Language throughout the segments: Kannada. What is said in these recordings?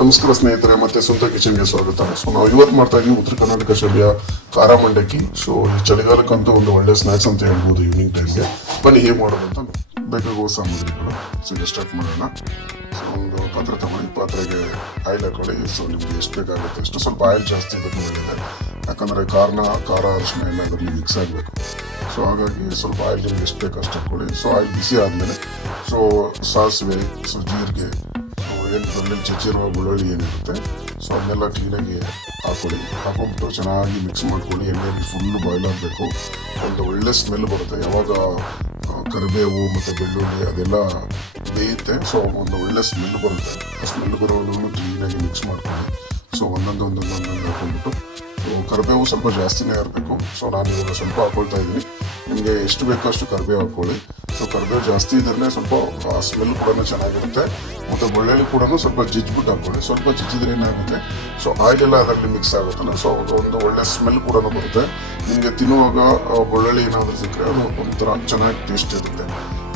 ನಮಸ್ಕಾರ ಸ್ನೇಹಿತರೆ, ಮತ್ತೆ ಸ್ವಂತ ಕಿಚನ್ಗೆ ಸ್ವಾಗತ. ಸೊ ನಾವು ಇವತ್ತು ಮಾಡ್ತಾ ಇದೀವಿ ಉತ್ತರ ಕರ್ನಾಟಕ ಶೈಲಿಯ ಖಾರ ಮಂಡಕ್ಕಿ. ಸೊ ಈ ಚಳಿಗಾಲಕ್ಕಂತೂ ಒಂದು ಒಳ್ಳೆ ಸ್ನ್ಯಾಕ್ಸ್ ಅಂತ ಹೇಳ್ಬೋದು ಈವ್ನಿಂಗ್ ಟೈಮ್ಗೆ. ಬನ್ನಿ ಹೇಗೆ ಮಾಡೋದು ಅಂತ ಬೇಕಾಗುವ ಸಾಮಗ್ರಿಗಳು. ಸೊ ಈಗ ಸ್ಟಾರ್ಟ್ ಮಾಡೋಣ. ಸೊ ಒಂದು ಪಾತ್ರೆ ತಗೊಳ್ಳಿ, ಪಾತ್ರೆಗೆ ಆಯಿಲ್ ಹಾಕೊಳ್ಳಿ. ಸೊ ನಿಮ್ಗೆ ಎಷ್ಟು ಬೇಕಾಗುತ್ತೆ ಅಷ್ಟು, ಸ್ವಲ್ಪ ಆಯಿಲ್ ಜಾಸ್ತಿ ಇರೋದು ಒಳ್ಳೆಯದೆ. ಯಾಕಂದರೆ ಖಾರ ಅರಿಶಿನ ಎಲ್ಲ ಅದರಲ್ಲಿ ಮಿಕ್ಸ್ ಆಗಬೇಕು. ಸೊ ಹಾಗಾಗಿ ಸ್ವಲ್ಪ ಆಯಿಲ್ ನಿಮ್ಗೆ ಎಷ್ಟು ಬೇಕು ಅಷ್ಟು ಹಾಕ್ಕೊಳ್ಳಿ. ಸೊ ಆಯಿಲ್ ಬಿಸಿ ಆದಮೇಲೆ ಸೊ ಸಾಸಿವೆ, ಸೊ ಜೀರಿಗೆ, ಏನು ಚಚ್ಚಿರುವ ಬೆಳ್ಳುಳ್ಳಿ ಏನಿರುತ್ತೆ ಸೊ ಅದನ್ನೆಲ್ಲ ಕ್ಲೀನಾಗಿ ಹಾಕೊಂಡ್ಬಿಟ್ಟು ಚೆನ್ನಾಗಿ ಮಿಕ್ಸ್ ಮಾಡ್ಕೊಳ್ಳಿ. ಎಣ್ಣೆಯಲ್ಲಿ ಫುಲ್ಲು ಬಾಯ್ಲ್ ಆಗಬೇಕು. ಒಂದು ಒಳ್ಳೆ ಸ್ಮೆಲ್ ಬರುತ್ತೆ ಯಾವಾಗ ಕರಿಬೇವು ಮತ್ತು ಬೆಳ್ಳುಳ್ಳಿ ಅದೆಲ್ಲ ಬೇಯುತ್ತೆ. ಸೊ ಒಂದು ಒಳ್ಳೆ ಸ್ಮೆಲ್ ಬರುತ್ತೆ. ಆ ಸ್ಮೆಲ್ ಬರೋದನ್ನು ಕ್ಲೀನಾಗಿ ಮಿಕ್ಸ್ ಮಾಡ್ಕೊಳ್ಳಿ. ಸೊ ಒಂದೊಂದು ಹಾಕೊಂಡ್ಬಿಟ್ಟು ಕರಿಬೇವು ಸ್ವಲ್ಪ ಜಾಸ್ತಿನೇ ಇರಬೇಕು. ಸೊ ನಾನು ಇವಾಗ ಸ್ವಲ್ಪ ಹಾಕೊಳ್ತಾ ಇದ್ದೀನಿ. ನಿಮಗೆ ಎಷ್ಟು ಬೇಕೋ ಅಷ್ಟು ಕರಿಬೇವು ಹಾಕ್ಕೊಳ್ಳಿ. ಸೊ ಕರಿಬೇವು ಜಾಸ್ತಿ ಇದ್ದರೆ ಸ್ವಲ್ಪ ಸ್ಮೆಲ್ ಕೂಡ ಚೆನ್ನಾಗಿರುತ್ತೆ. ಮತ್ತು ಬೆಳ್ಳುಳ್ಳಿ ಕೂಡ ಸ್ವಲ್ಪ ಜಿಜ್ಬಿಟ್ಟು ಹಾಕ್ಕೊಳ್ಳಿ. ಸ್ವಲ್ಪ ಜಿಜ್ಜಿದ್ರೆ ಏನಾಗುತ್ತೆ, ಸೊ ಆಯಿಲ್ ಎಲ್ಲ ಅದರಲ್ಲಿ ಮಿಕ್ಸ್ ಆಗುತ್ತಲ್ಲ, ಸೊ ಒಂದು ಒಳ್ಳೆ ಸ್ಮೆಲ್ ಕೂಡ ಬರುತ್ತೆ. ನಿಮಗೆ ತಿನ್ನುವಾಗ ಬೆಳ್ಳುಳ್ಳಿ ಏನಾದರೂ ಸಿಕ್ಕರೆ ಅದು ಒಂಥರ ಚೆನ್ನಾಗಿ ಟೇಸ್ಟ್ ಇರುತ್ತೆ.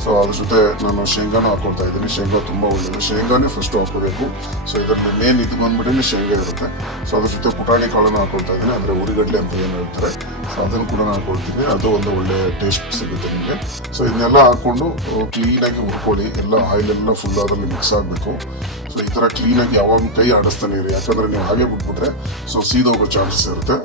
ಸೊ ಅದ್ರ ಜೊತೆ ನಾನು ಶೇಂಗಾನು ಹಾಕೊಳ್ತಾ ಇದ್ದೀನಿ. ಶೇಂಗಾ ತುಂಬ ಒಳ್ಳೆಯದು. ಶೇಂಗಾನೇ ಫಸ್ಟು ಹಾಕೋಬೇಕು. ಸೊ ಇದರಲ್ಲಿ ಮೇನ್ ಇದು ಬಂದ್ಬಿಟ್ಟು ಶೇಂಗಾ ಇರುತ್ತೆ. ಸೊ ಅದ್ರ ಜೊತೆ ಪುಟಾಣಿ ಕಾಳನ್ನು ಹಾಕೊಳ್ತಾ ಇದ್ದೀನಿ, ಅಂದರೆ ಉರಿಗಡ್ಲೆ ಅಂತ ಏನು ಹೇಳ್ತಾರೆ. ಸೊ ಅದನ್ನು ಕೂಡ ಹಾಕೊಳ್ತೀನಿ. ಅದು ಒಂದು ಒಳ್ಳೆ ಟೇಸ್ಟ್ ಸಿಗುತ್ತೆ ನಿಮಗೆ. ಸೊ ಇದನ್ನೆಲ್ಲ ಹಾಕ್ಕೊಂಡು ಕ್ಲೀನಾಗಿ ಹುರ್ಕೊಳ್ಳಿ. ಎಲ್ಲ ಆಯಿಲೆಲ್ಲ ಫುಲ್ ಅದರಲ್ಲಿ ಮಿಕ್ಸ್ ಆಗಬೇಕು. ಸೊ ಈ ಥರ ಕ್ಲೀನಾಗಿ ಯಾವಾಗ ಕೈ ಆಡಿಸ್ತಾನೆ ಇರಿ, ಯಾಕಂದರೆ ನೀವು ಹಾಗೆ ಬಿಟ್ಬಿಟ್ರೆ ಸೊ ಸೀದೋಗೋ ಚಾನ್ಸಸ್ ಇರುತ್ತೆ.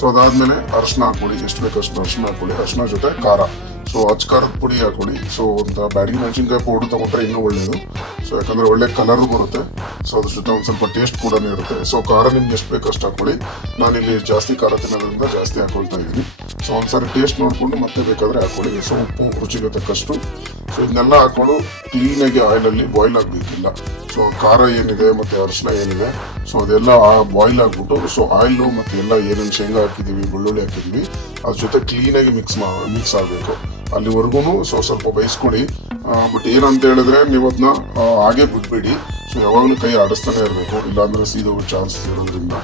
ಸೊ ಅದಾದಮೇಲೆ ಅರಿಶಿನ ಹಾಕ್ಕೊಳ್ಳಿ. ಎಷ್ಟು ಬೇಕು ಅಷ್ಟು ಅರಿಶಿನ ಹಾಕ್ಕೊಳ್ಳಿ. ಅರಿಶಿನ ಜೊತೆ ಖಾರ, ಸೊ ಖಾರದ ಪುಡಿ ಹಾಕೊಳ್ಳಿ. ಸೊ ಒಂದು ಬ್ಯಾಡಗಿ ಮೆಣಸಿನ್ಕಾಯಿ ಪೌಡರ್ ತೊಗೊಂಡ್ರೆ ಇನ್ನೂ ಒಳ್ಳೆಯದು. ಸೊ ಯಾಕಂದರೆ ಒಳ್ಳೆ ಕಲರು ಬರುತ್ತೆ. ಸೊ ಅದ್ರ ಜೊತೆ ಒಂದು ಸ್ವಲ್ಪ ಟೇಸ್ಟ್ ಕೂಡ ಇರುತ್ತೆ. ಸೊ ಖಾರ ನಿಮ್ಗೆ ಎಷ್ಟು ಬೇಕು ಅಷ್ಟು ಹಾಕೊಳ್ಳಿ. ನಾನಿಲ್ಲಿ ಜಾಸ್ತಿ ಖಾರ ತಿನ್ನೋದ್ರಿಂದ ಜಾಸ್ತಿ ಹಾಕೊಳ್ತಾ ಇದ್ದೀನಿ. ಸೊ ಒಂದ್ಸರಿ ಟೇಸ್ಟ್ ನೋಡಿಕೊಂಡು ಮತ್ತೆ ಬೇಕಾದರೆ ಹಾಕೊಳ್ಳಿ. ಸೊ ಉಪ್ಪು ರುಚಿಗೆ ತಕ್ಕಷ್ಟು. ಸೊ ಇದನ್ನೆಲ್ಲ ಹಾಕೊಂಡು ಕ್ಲೀನಾಗಿ ಆಯಿಲಲ್ಲಿ ಬಾಯ್ಲ್ ಆಗಬೇಕಿಲ್ಲ. ಸೊ ಖಾರ ಏನಿದೆ ಮತ್ತು ಅರಿಶಿನ ಏನಿದೆ ಸೊ ಅದೆಲ್ಲ ಬಾಯ್ಲ್ ಆಗಿಬಿಟ್ಟು ಸೊ ಆಯಿಲು ಮತ್ತು ಎಲ್ಲ ಏನೇನು ಶೇಂಗಾ ಹಾಕಿದ್ದೀವಿ, ಬೆಳ್ಳುಳ್ಳಿ ಹಾಕಿದ್ದೀವಿ ಅದ್ರ ಜೊತೆ ಕ್ಲೀನಾಗಿ ಮಿಕ್ಸ್ ಆಗಬೇಕು. ಅಲ್ಲಿವರೆಗೂ ಸ್ವಲ್ಪ ಬಯಸ್ಕೊಳ್ಳಿ. ಬಟ್ ಏನಂತ ಹೇಳಿದ್ರೆ ನೀವು ಅದನ್ನ ಹಾಗೆ ಬಿಟ್ಬಿಡಿ. ಸೊ ಯಾವಾಗಲೂ ಕೈ ಆಡಿಸ್ತಾನೆ ಇರಬೇಕು, ಇಲ್ಲಾಂದರೆ ಸೀದೋಗೋ ಚಾನ್ಸಸ್ ಇರೋದ್ರಿಂದ.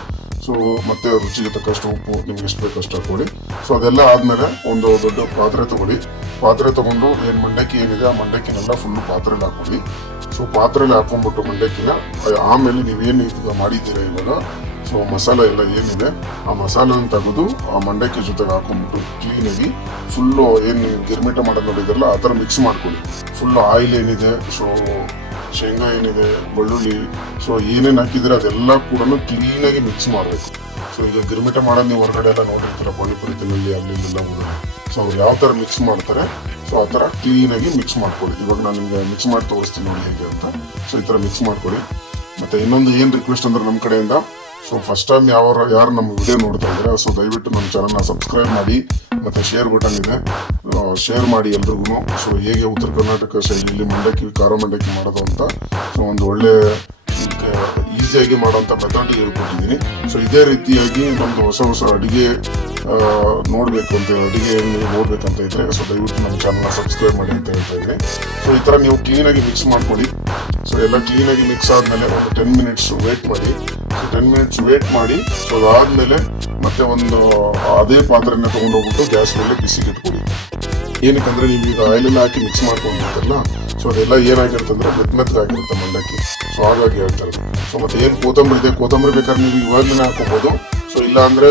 ಸೊ ಮತ್ತೆ ರುಚಿಗೆ ತಕ್ಕಷ್ಟು ಉಪ್ಪು ನಿಮ್ಗೆ ಎಷ್ಟು ಬೇಕಷ್ಟು ಹಾಕೊಳ್ಳಿ. ಸೊ ಅದೆಲ್ಲ ಆದಮೇಲೆ ಒಂದು ದೊಡ್ಡ ಪಾತ್ರೆ ತೊಗೊಳ್ಳಿ. ಪಾತ್ರೆ ತೊಗೊಂಡು ಏನು ಮಂಡಕ್ಕಿ ಏನಿದೆ ಆ ಮಂಡಕ್ಕಿನೆಲ್ಲ ಫುಲ್ಲು ಪಾತ್ರೆಯಲ್ಲಿ ಹಾಕೊಳ್ಳಿ. ಸೊ ಪಾತ್ರೆಯಲ್ಲಿ ಹಾಕೊಂಡ್ಬಿಟ್ಟು ಮಂಡಕ್ಕಿನ ಆಮೇಲೆ ನೀವೇನು ಈಗ ಮಾಡಿದ್ದೀರ ಇವಾಗ ಸೊ ಮಸಾಲೆ ಎಲ್ಲ ಏನಿದೆ ಆ ಮಸಾಲೆನ ತೆಗೆದು ಆ ಮಂಡಕ್ಕಿ ಜೊತೆಗೆ ಹಾಕೊಂಡ್ಬಿಟ್ಟು ಕ್ಲೀನಾಗಿ ಫುಲ್ಲು ಏನು ಗಿರ್ಮಿಟ ಮಾಡೋದು ನೋಡಿದ್ರಲ್ಲ ಆ ಥರ ಮಿಕ್ಸ್ ಮಾಡ್ಕೊಳ್ಳಿ. ಫುಲ್ಲು ಆಯಿಲ್ ಏನಿದೆ, ಸೊ ಶೇಂಗಾ ಏನಿದೆ, ಬೆಳ್ಳುಳ್ಳಿ, ಸೊ ಏನೇನು ಹಾಕಿದ್ರೆ ಅದೆಲ್ಲ ಕೂಡ ಕ್ಲೀನಾಗಿ ಮಿಕ್ಸ್ ಮಾಡಬೇಕು. ಸೊ ಈಗ ಗಿರ್ಮಿಟ ಮಾಡೋದು ನೀವು ಹೊರಗಡೆ ಎಲ್ಲ ನೋಡಿರ್ತೀರ ಪಾನಿಪುರಿ ತಿನ್ನಲ್ಲಿ ಅಲ್ಲಿಂದೆಲ್ಲ ಹೋದರೆ. ಸೊ ಅವ್ರು ಯಾವ ಥರ ಮಿಕ್ಸ್ ಮಾಡ್ತಾರೆ ಸೊ ಆ ಥರ ಕ್ಲೀನಾಗಿ ಮಿಕ್ಸ್ ಮಾಡ್ಕೊಳ್ಳಿ. ಇವಾಗ ನಾನು ನಿಮಗೆ ಮಿಕ್ಸ್ ಮಾಡಿ ತೋರಿಸ್ತೀನಿ ನೋಡಿ ಹೇಗೆ ಅಂತ. ಸೊ ಈ ಥರ ಮಿಕ್ಸ್ ಮಾಡ್ಕೊಳ್ಳಿ. ಮತ್ತು ಇನ್ನೊಂದು ಏನು ರಿಕ್ವೆಸ್ಟ್ ಅಂದರೆ ನಮ್ಮ ಕಡೆಯಿಂದ, ಸೊ ಫಸ್ಟ್ ಟೈಮ್ ಯಾರು ನಮ್ಮ ವಿಡಿಯೋ ನೋಡ್ತಾ ಇದ್ದಾರೆ ಸೊ ದಯವಿಟ್ಟು ನಮ್ಮ ಚಾನಲ್ನ ಸಬ್ಸ್ಕ್ರೈಬ್ ಮಾಡಿ. ಮತ್ತು ಶೇರ್ ಬಟನ್ ಇದೆ, ಶೇರ್ ಮಾಡಿ ಎಲ್ರಿಗೂ. ಸೊ ಹೇಗೆ ಉತ್ತರ ಕರ್ನಾಟಕ ಶೈಲಿಯಲ್ಲಿ ಖಾರ ಮಂಡಕ್ಕಿ ಮಾಡೋದು ಅಂತ ಸೊ ಒಂದು ಒಳ್ಳೆ ಈಸಿಯಾಗಿ ಮಾಡೋಂಥ ಮೆಥಡ್ ಹೇಳ್ಕೊಟ್ಟಿದ್ದೀನಿ. ಸೊ ಇದೇ ರೀತಿಯಾಗಿ ನಮ್ಮದು ಹೊಸ ಅಡುಗೆ ನೋಡಬೇಕು ಅಂತ ಅಡುಗೆ ನೋಡ್ಬೇಕಂತ ಇದ್ದರೆ ಸೊ ದಯವಿಟ್ಟು ನಮ್ಮ ಚಾನಲ್ನ ಸಬ್ಸ್ಕ್ರೈಬ್ ಮಾಡಿ ಅಂತ ಹೇಳ್ತಾ ಇದ್ದೀನಿ. ಸೊ ಈ ಥರ ನೀವು ಕ್ಲೀನಾಗಿ ಮಿಕ್ಸ್ ಮಾಡ್ಕೊಳ್ಳಿ. ಸೊ ಎಲ್ಲ ಕ್ಲೀನಾಗಿ ಮಿಕ್ಸ್ ಆದಮೇಲೆ ಒಂದು 10 ಮಿನಿಟ್ಸ್ ವೇಟ್ ಮಾಡಿ. ಸೊ 10 ಮಿನಿಟ್ಸ್ ವೇಟ್ ಮಾಡಿ. ಸೊ ಅದಾದಮೇಲೆ ಮತ್ತೆ ಒಂದು ಅದೇ ಪಾತ್ರೆನ ತೊಗೊಂಡೋಗ್ಬಿಟ್ಟು ಗ್ಯಾಸ್ ಮೇಲೆ ಬಿಸಿಗೆ ಇಟ್ಕೊಳ್ಳಿ. ಏನಕ್ಕಂದರೆ ನೀವು ಈಗ ಆಯಿಲೆಲ್ಲ ಹಾಕಿ ಮಿಕ್ಸ್ ಮಾಡ್ಕೊಂಡಿರ್ತಾರಲ್ಲ ಸೊ ಅದೆಲ್ಲ ಏನಾಗಿರುತ್ತೆ ಅಂದರೆ ಮೆತ್ತಗಾಗಿರುತ್ತೆ ಮಂಡಕ್ಕಿ. ಸೊ ಹಾಗಾಗಿ ಹೇಳ್ತಾರೆ. ಸೊ ಮತ್ತೆ ಏನು ಕೊತ್ತಂಬರಿ ಬೇಕಾದ್ರೆ ನೀವು ಇವಾಗಲೇ ಹಾಕೋಬೋದು. ಸೊ ಇಲ್ಲ ಅಂದರೆ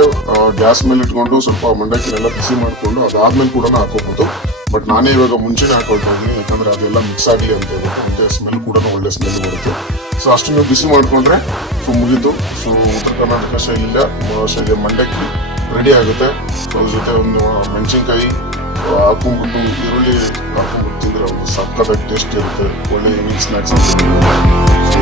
ಗ್ಯಾಸ್ ಮೇಲೆ ಇಟ್ಕೊಂಡು ಸ್ವಲ್ಪ ಮಂಡಕ್ಕಿನೆಲ್ಲ ಬಿಸಿ ಮಾಡಿಕೊಂಡು ಅದಾದ್ಮೇಲೆ ಕೂಡ ಹಾಕೋಬೋದು. ಬಟ್ ನಾನೇ ಇವಾಗ ಮುಂಚೆನೇ ಹಾಕೊಳ್ತಾ ಇದ್ದೀನಿ, ಯಾಕಂದರೆ ಅದೆಲ್ಲ ಮಿಕ್ಸ್ ಆಗಲಿ ಅಂತ ಹೇಳ್ಬಿಟ್ಟು. ಮತ್ತು ಸ್ಮೆಲ್ ಕೂಡ ಒಳ್ಳೆ ಸ್ಮೆಲ್ ಬರುತ್ತೆ. ಸೊ ಅಷ್ಟು ನೀವು ಬಿಸಿ ಮಾಡಿಕೊಂಡ್ರೆ ಸೊ ಮುಗೀತು. ಸೊ ಉತ್ತರ ಕರ್ನಾಟಕ ಶೈಲಿಯ ಮಂಡಕ್ಕಿ ರೆಡಿ ಆಗುತ್ತೆ. ಸೊ ಅದ್ರ ಜೊತೆ ಒಂದು ಮೆಣಸಿನ್ಕಾಯಿ ಹಾಕೊಂಡ್ಬಿಟ್ಟು ಈರುಳ್ಳಿ ಹಾಕೊಂಡ್ಬಿಟ್ಟು ತಿಂದರೆ ಒಂದು ಸಕ್ಕತ್ತಾಗಿ ಟೇಸ್ಟ್ ಇರುತ್ತೆ. ಒಳ್ಳೆ ಈವ್ನಿಂಗ್ ಸ್ನ್ಯಾಕ್ಸ್ ಅಂತ. ಸೊ